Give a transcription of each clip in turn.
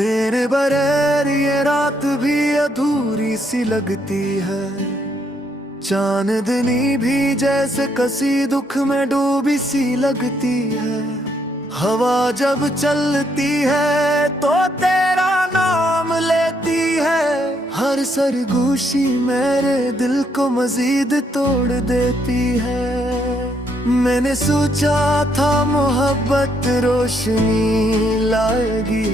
तेरे बगैर ये रात भी अधूरी सी लगती है। चांदनी भी जैसे कसी दुख में डूबी सी लगती है। हवा जब चलती है तो तेरा नाम लेती है। हर सरगोशी मेरे दिल को मजीद तोड़ देती है। मैंने सोचा था मोहब्बत रोशनी लाएगी,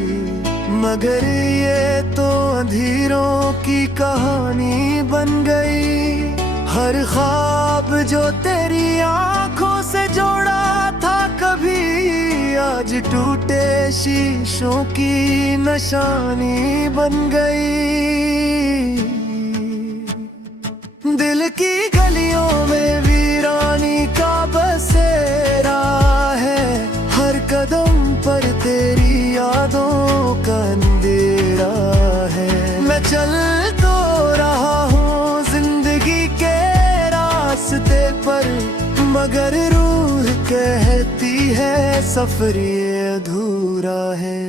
मगर ये तो अंधेरों की कहानी बन गई। हर ख्वाब जो तेरी आंखों से जोड़ा था कभी, आज टूटे शीशों की निशानी बन गई। दिल की गलियों में वीरानी का बसेरा है। हर कदम पर तेरी यादों का अंधेरा है। मैं चल तो रहा हूँ जिंदगी के रास्ते पर, मगर रूह कहती है सफर ये अधूरा है।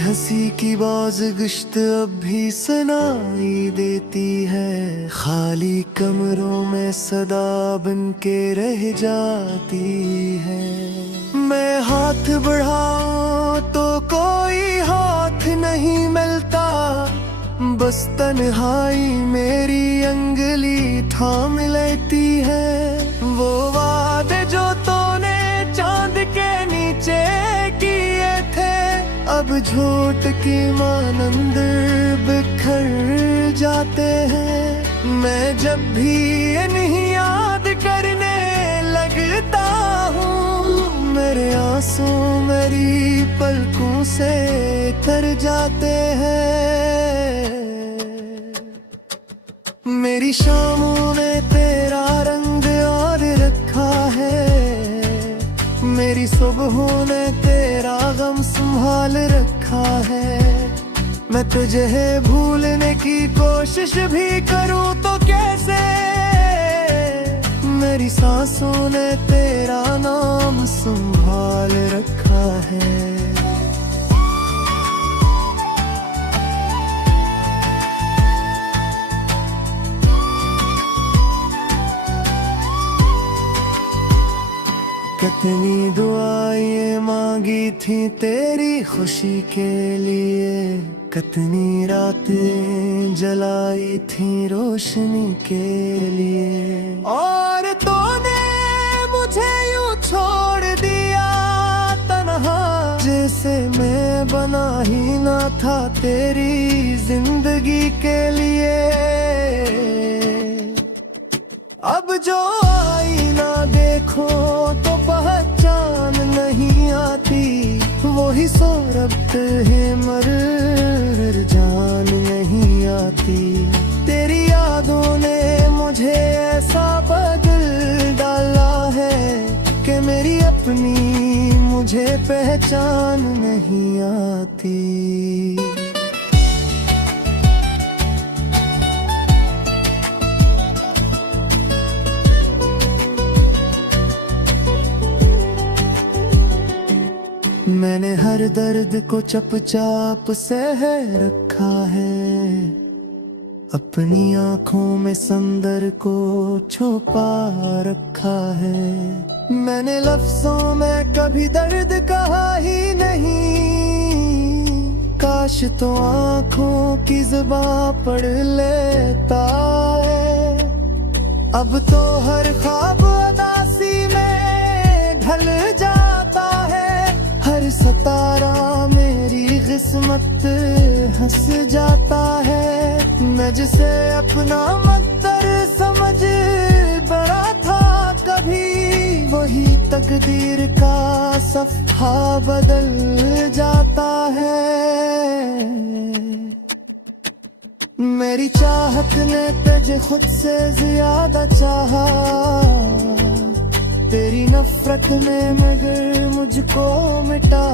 हंसी की बाज़गश्त अब भी सुनाई देती है। खाली कमरों में सदा बन के रह जाती है। मैं हाथ बढ़ाऊं तो कोई हाथ नहीं मिलता, बस तन्हाई मेरी अंगुली थाम लेती है। वो वादे जो तूने चांद के नीचे किए थे, अब झूठ की मानंद बिखर जाते हैं। मैं जब भी इन्हीं याद करने लगता हूँ, मेरे आंसू मेरी पलकों से तर जाते हैं। मेरी शामों ने तेरा रंग और रखा है, मेरी सुबहों ने तेरा गम संभाल रखा है। मैं तुझे भूलने की कोशिश भी करूं तो कैसे, मेरी सांसों ने तेरा नाम संभाल रखा है। कितनी दुआएं मांगी थी तेरी खुशी के लिए, कितनी रातें जलाई थी रोशनी के लिए। और तूने मुझे यूं छोड़ दिया तन्हा, जैसे मैं बना ही ना था तेरी जिंदगी के लिए। अब जो आईना देखो तो पहचान नहीं आती, वही सूरत है मगर जान नहीं आती। तेरी यादों ने मुझे ऐसा बदल डाला है कि मेरी अपनी मुझे पहचान नहीं आती। मैंने हर दर्द को चुपचाप सह रखा है, अपनी आंखों में समंदर को छुपा रखा है। मैंने लफ्जों में कभी दर्द कहा ही नहीं, काश तो आंखों की जुबान पढ़ लेता है। अब तो हर ख्वाब उदासी में ढल जाता है, हर सितारा मेरी किस्मत हंस जाता है। मैं जिसे अपना मकदर समझ बड़ा था कभी, वही तकदीर का सफ़ा बदल जाता है। मेरी चाहत ने तुझे खुद से ज्यादा चाहा, तेरी नफरत ने मगर मुझको मिटा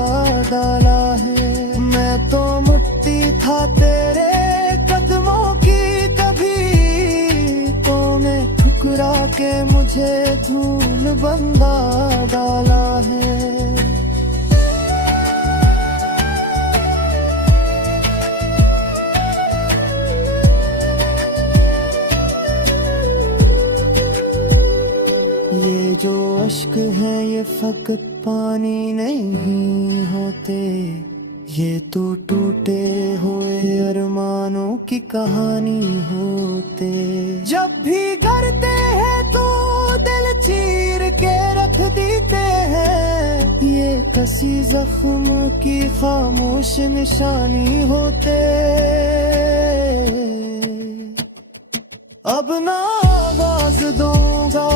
डाला है। मैं तो मिट्टी था तेरे कदमों ठुकरा के मुझे धूल बंदा डाला है। ये जो अश्क है ये फकत पानी नहीं होते, ये तो टूटे हुए अरमानों की कहानी होते। जब भी डरते हैं तो दिल चीर के रख देते हैं, ये कसी जख्म की खामोश निशानी होते। अब ना आवाज दूंगा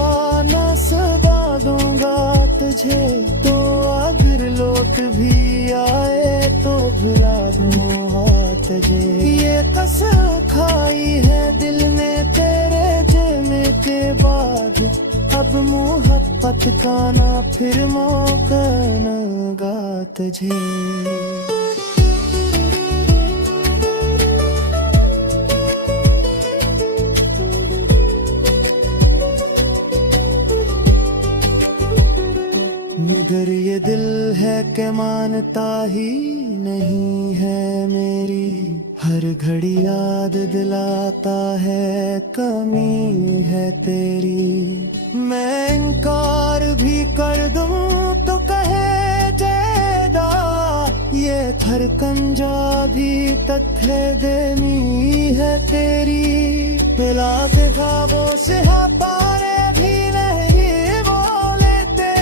ना सदा दूंगा तुझे, तो अगर लौट भी आए तो भुला दूंगा तुझे। ये कसम खाई है दिल ने तेरे जाने के बाद, अब मोहब्बत का ना फिर मौका नगा तुझे। मगर ये दिल है कि मानता ही नहीं है मेरी, हर घड़ी याद दिलाता है कमी है तेरी। मैं इनकार भी कर दूं तो कहे जैदा, ये धड़कन भी तथ्य देनी है तेरी। मिला के ख्वाबों से पारे भी नहीं बोलेते,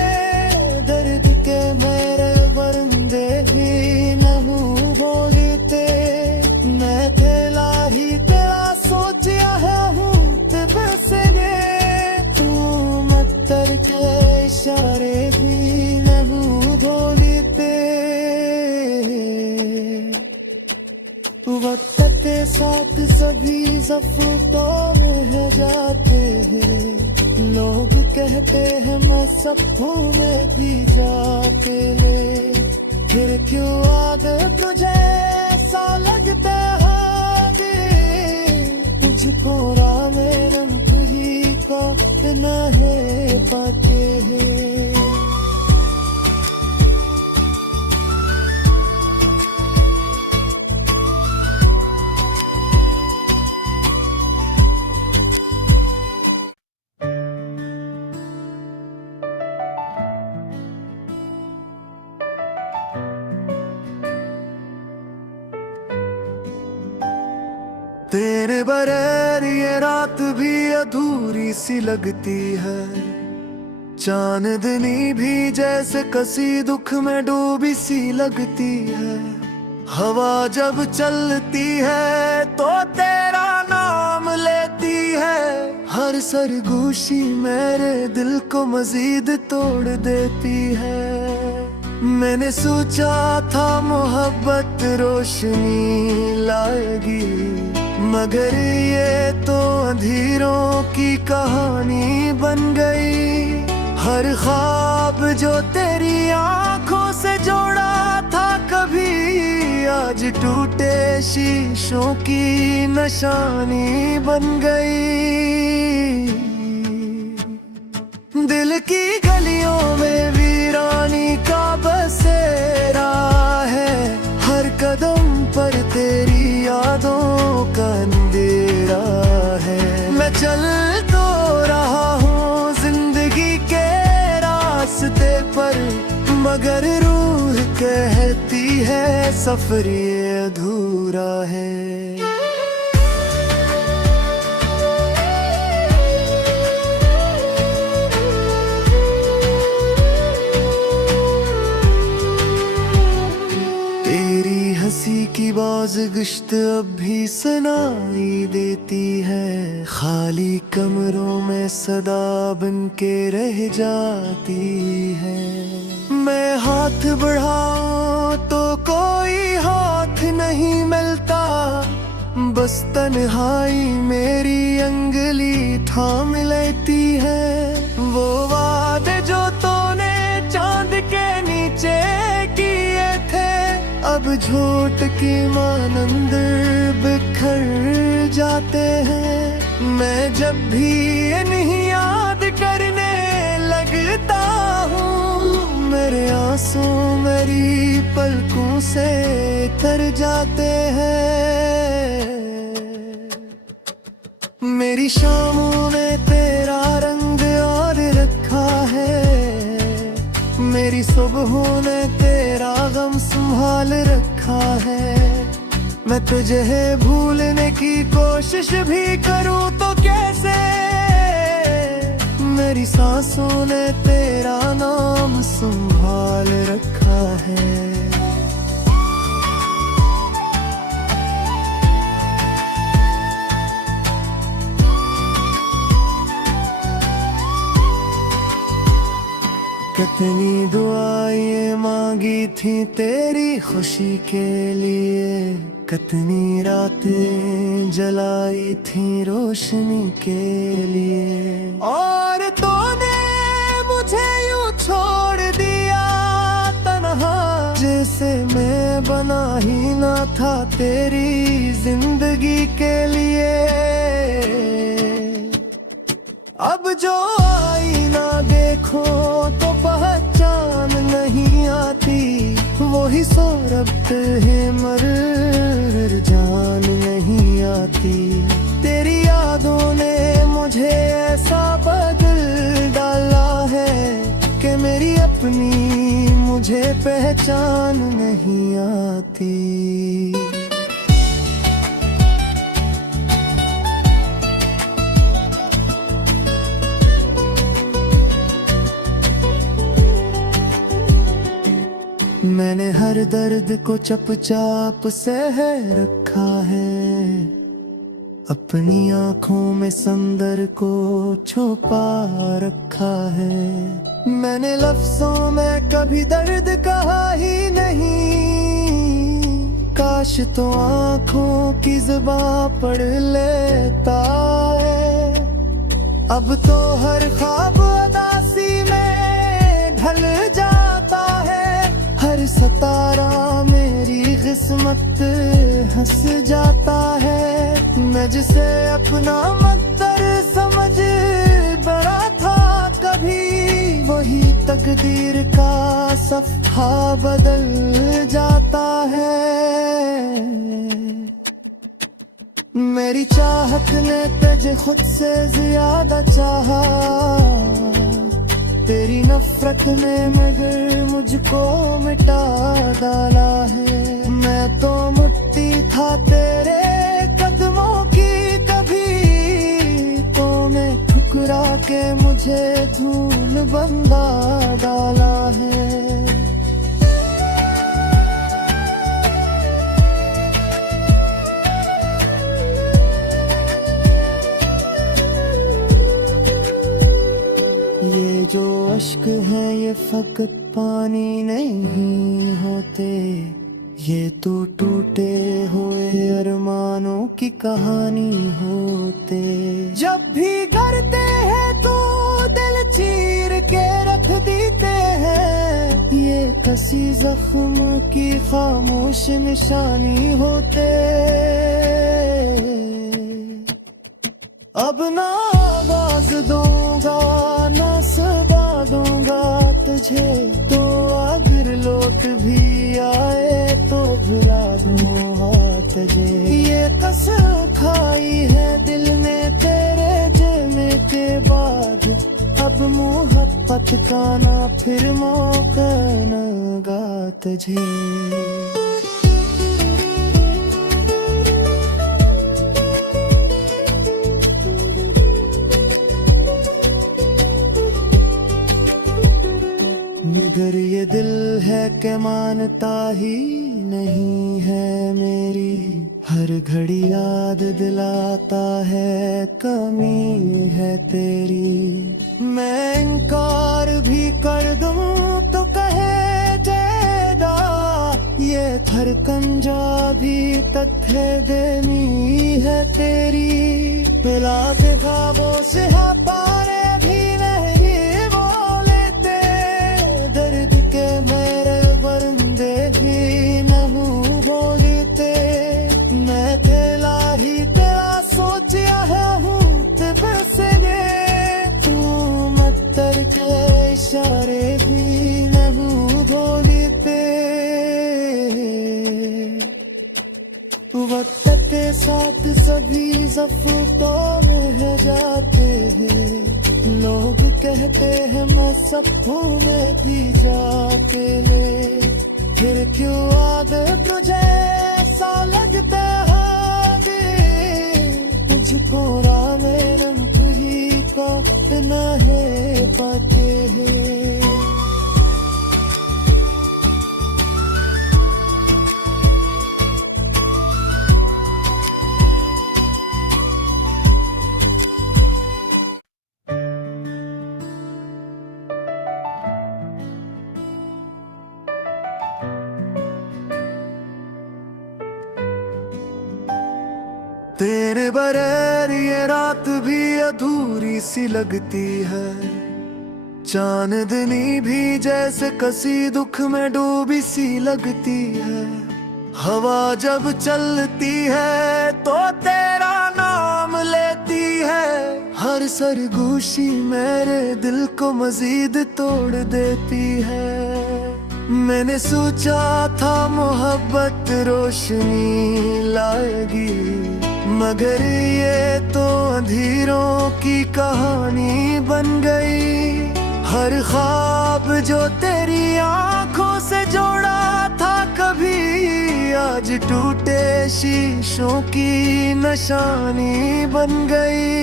दर्द के मेरे बरंदे भी नहीं बोलते। मैं तेला ही तेरा सोचा है हूँ तिब से, तू मत्तर के इशारे भी नहीं बोलते। वक्त के साथ सभी ज़फ़्तों में है जाते हैं, लोग कहते हैं मैं सपनों में भी जाते हैं। फिर क्यों आदत तुझे ऐसा लगता है, मुझको राह में रंग ही काटना है पाते हैं। तेरे बगैर ये रात भी अधूरी सी लगती है, चांदनी भी जैसे कसी दुख में डूबी सी लगती है। हवा जब चलती है तो तेरा नाम लेती है, हर सरगोशी मेरे दिल को मजीद तोड़ देती है। मैंने सोचा था मोहब्बत रोशनी लाएगी, मगर ये तो अंधेरों की कहानी बन गई। हर ख्वाब जो तेरी आंखों से जोड़ा था कभी, आज टूटे शीशों की निशानी बन गई। दिल की गलियों में वीरानी का बसेरा है, हर कदम पर तेरी यादों का अंधेरा है। मैं चल तो रहा हूँ जिंदगी के रास्ते पर, मगर रूह कहती है सफर ये अधूरा है। हंसी की बाज़गश्त अब भी सुनाई देती है, खाली कमरों में सदा बन के रह जाती है। मैं हाथ बढ़ाऊं तो कोई हाथ नहीं मिलता, बस तन्हाई मेरी अंगली थाम लेती है। वो वादे जो तूने चांद के नीचे किए थे, अब झूठ की मानंद बिखर जाते हैं। मैं जब भी नहीं करता हूँ, मेरे आंसू मेरी पलकों से तर जाते हैं। मेरी शामों ने तेरा रंग और रखा है, मेरी सुबहों ने तेरा गम संभाल रखा है। मैं तुझे भूलने की कोशिश भी करूं तो कैसे, मेरी सांसों ने तेरा नाम संभाल रखा है। कितनी दुआएं मांगी थी तेरी खुशी के लिए, कितनी रातें जलाई थी रोशनी के लिए, और तूने मुझे यूं छोड़ दिया तन्हा, जैसे मैं बना ही ना था तेरी जिंदगी के लिए। अब जो आईना देखो तो पहचान नहीं आती, वही सौरभ है मर जान नहीं आती। तेरी यादों ने मुझे ऐसा बदल डाला है कि मेरी अपनी मुझे पहचान नहीं आती। मैंने हर दर्द को चुपचाप सह रखा है, अपनी आंखों में समंदर को छुपा रखा है। मैंने लफ्जों में कभी दर्द कहा ही नहीं, काश तो आंखों की जुबान पढ़ लेता है। अब तो हर ख्वाब उदासी में ढल जाता है, हर सितारा मेरी किस्मत हंस जाता है। मैं जिसे अपना मकदर समझ बड़ा था कभी, वही तकदीर का सफ़ा बदल जाता है। मेरी चाहत ने तुझे खुद से ज्यादा चाहा, तेरी नफरत ने मगर मुझको मिटा डाला है। मैं तो मिट्टी था तेरे कदमों की कभी, तूने ठुकरा के मुझे धूल बंधा डाला है। ये जो अश्क है ये फकत पानी नहीं होते, ये तो टूटे हुए अरमानों की कहानी होते। जब भी करते हैं तो दिल चीर के रख देते हैं, ये कसी जख्म की खामोश निशानी होते। अब ना आवाज दूंगा ना सदा दूंगा तुझे, तो अगर लोग भी आए तो भुला दूंगा तुझे। ये कसम खाई है दिल ने तेरे जाने के बाद, अब मोहब्बत का ना फिर मौका नगा तुझे। मगर ये दिल है कि मानता ही नहीं है मेरी, हर घड़ी याद दिलाता है कमी है तेरी। मैं इनकार भी कर दूं तो कहे जैदा, ये धड़कन भी तथ्य देनी है तेरी। मिला के ख्वाबों से पारे भी नहीं बोलेते, दर्द के मेरे बरंदे भी नहीं बोलते। मैं तेरा ही तेरा सोचिया है हूँ बरसने, तू मत के इशारे भी नहीं बोलते, वक्त के साथ सभी ज़फ्तों में है जाते हैं। लोग कहते हैं मैं सपनों में भी जाते हैं, फिर क्यों आदत तुझे ऐसा लगता है? मुझको राह में रंग तुझी को ना है पाते हैं। तेरे बगैर ये रात भी अधूरी सी लगती है, चांदनी भी जैसे कसी दुख में डूबी सी लगती है। हवा जब चलती है तो तेरा नाम लेती है, हर सरगोशी मेरे दिल को मजीद तोड़ देती है। मैंने सोचा था मोहब्बत रोशनी लाएगी, मगर ये तो अंधेरों की कहानी बन गई। हर ख्वाब जो तेरी आंखों से जोड़ा था कभी, आज टूटे शीशों की निशानी बन गई।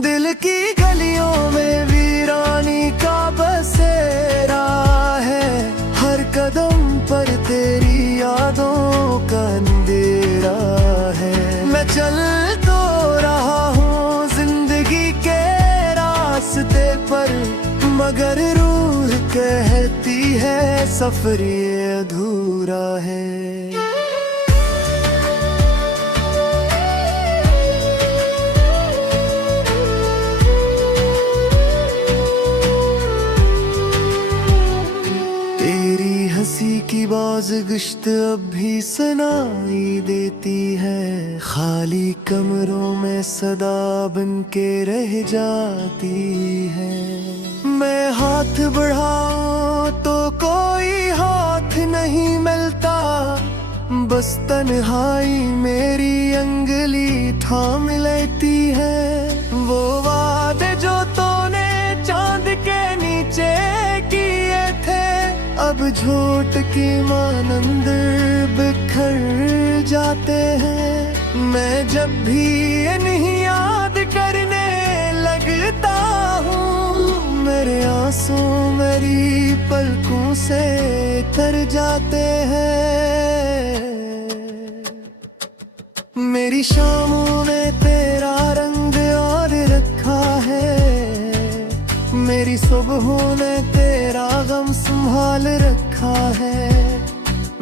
दिल की गलियों में वीरानी का बसेरा है, हर कदम पर तेरी यादों का अंधेरा है। मैं चल तो रहा हूँ जिंदगी के रास्ते पर, मगर रूह कहती है सफर ये अधूरा है। हंसी की बाज गुश्त अब भी सुनाई देती है, खाली कमरों में सदा बन के रह जाती है। मैं हाथ बढ़ाऊं तो कोई हाथ नहीं मिलता, बस तन्हाई मेरी अंगुली थाम लेती है। वो वादे जो तूने चांद के नीचे किए थे, अब झूठ की मानंद बिखर जाते हैं। मैं जब भी इन्हीं याद करने लगता हूँ, मेरे आंसू मेरी पलकों से तर जाते हैं। मेरी शामों ने तेरा रंग और रखा है, मेरी सुबहों ने तेरा गम संभाल रखा है।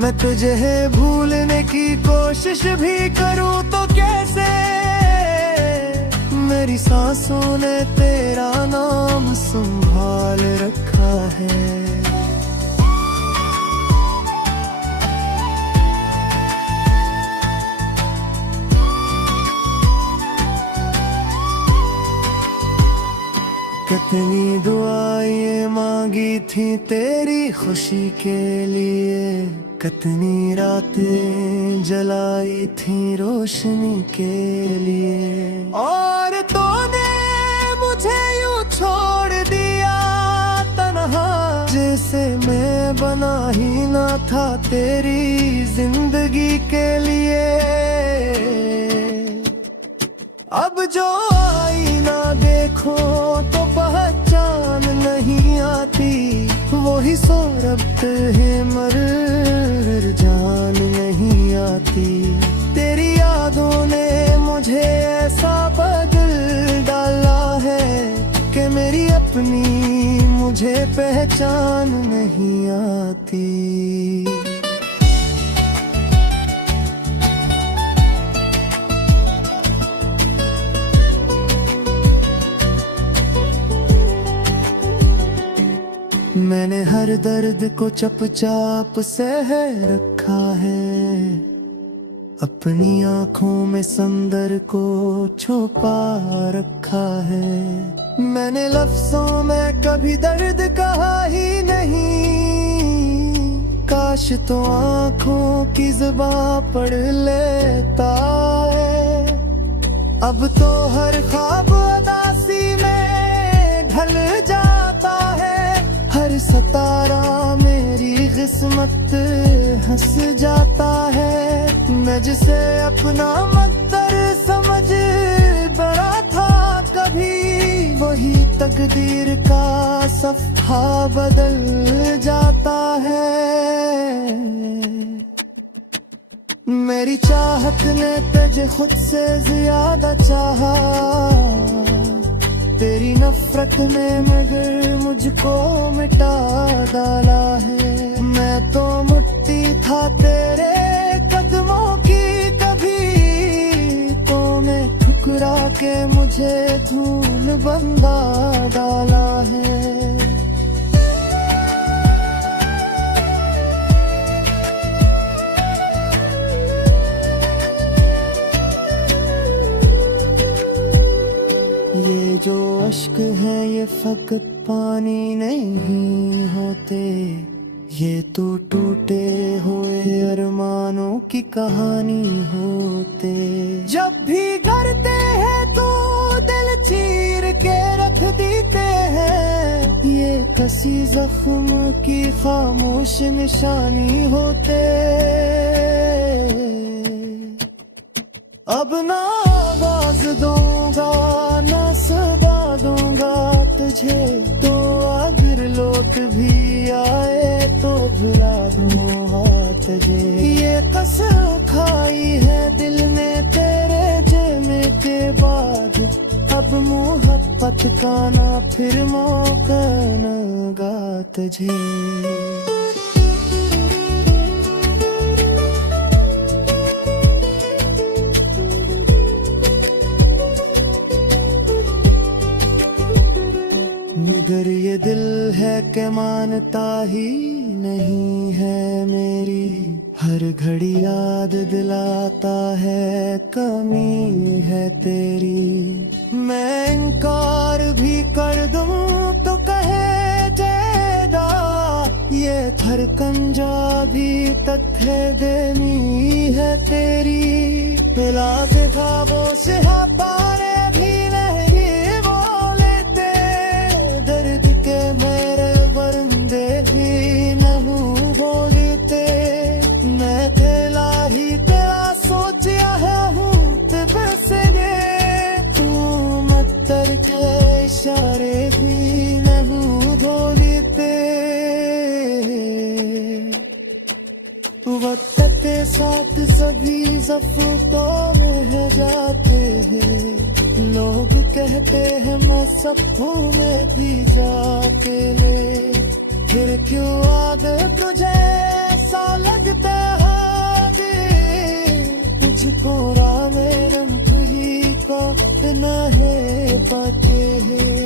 मैं तुझे भूलने की कोशिश भी करूं तो कैसे, मेरी सांसों ने तेरा नाम संभाल रखा है। कितनी दुआएं मांगी थी तेरी खुशी के लिए, कितनी रातें जलाई थी रोशनी के लिए, और तूने मुझे यूं छोड़ दिया तन्हा, जैसे मैं बना ही ना था तेरी जिंदगी के लिए। अब जो आईना देखो तो पहचान नहीं आती, वही सूरत है मगर जान नहीं आती। तेरी यादों ने मुझे ऐसा बदल डाला है कि मेरी अपनी मुझे पहचान नहीं आती। मैंने हर दर्द को चुपचाप सह रखा है, अपनी आँखों में समंदर को छुपा रखा है। मैंने लफ्जों में कभी दर्द कहा ही नहीं, काश तो आंखों की जुबां पढ़ लेता है। अब तो हर ख्वाब उदासी में ढल जाता है, हर सितारा मेरी किस्मत हंस जाता है। मैं जिसे अपना मकदर समझ बड़ा था कभी, वही तकदीर का सफ़ा बदल जाता है। मेरी चाहत ने तुझे खुद से ज्यादा चाहा, तेरी नफरत ने मगर मुझको मिटा डाला है। मैं तो मिट्टी था तेरे कदमों की कभी, तूने ठुकरा के मुझे धूल बंदा डाला है। ये जो अश्क है ये फकत पानी नहीं होते, ये तो टूटे हुए अरमानों की कहानी होते। जब भी डरते हैं तो दिल चीर के रख देते हैं, ये कसी जख्म की खामोश निशानी होते। अब ना आवाज दूंगा ना सदा दूंगा तुझे, तो अगर लौट भी आए तो भुला दूंगा तुझे। ये कसम खाई है दिल ने तेरे जाने के बाद, अब मोहब्बत का ना फिर मौका नगा तुझे। मगर ये दिल है कि मानता ही नहीं है मेरी, हर घड़ी याद दिलाता है कमी है तेरी। मैं इनकार भी कर दूं तो कहे जैदा, ये धड़कन जा भी तथ्य देनी है तेरी। मिला के ख्वाबों से पारे भी नहीं बोलेते, दर्द के मेरे बरंदे भी नहीं बोलते। मैं तेला ही तेरा सोचिया है हूँ तेरे से, तू मत्तर के इशारे भी नहीं बोलते। वक्त के साथ सभी ज़फ़्तों में है जाते हैं, लोग कहते हैं मैं सपनों में भी जाते हैं। फिर क्यों आदत तुझे ऐसा लगता है, मुझको राह में रंग ही को न है पाते हैं।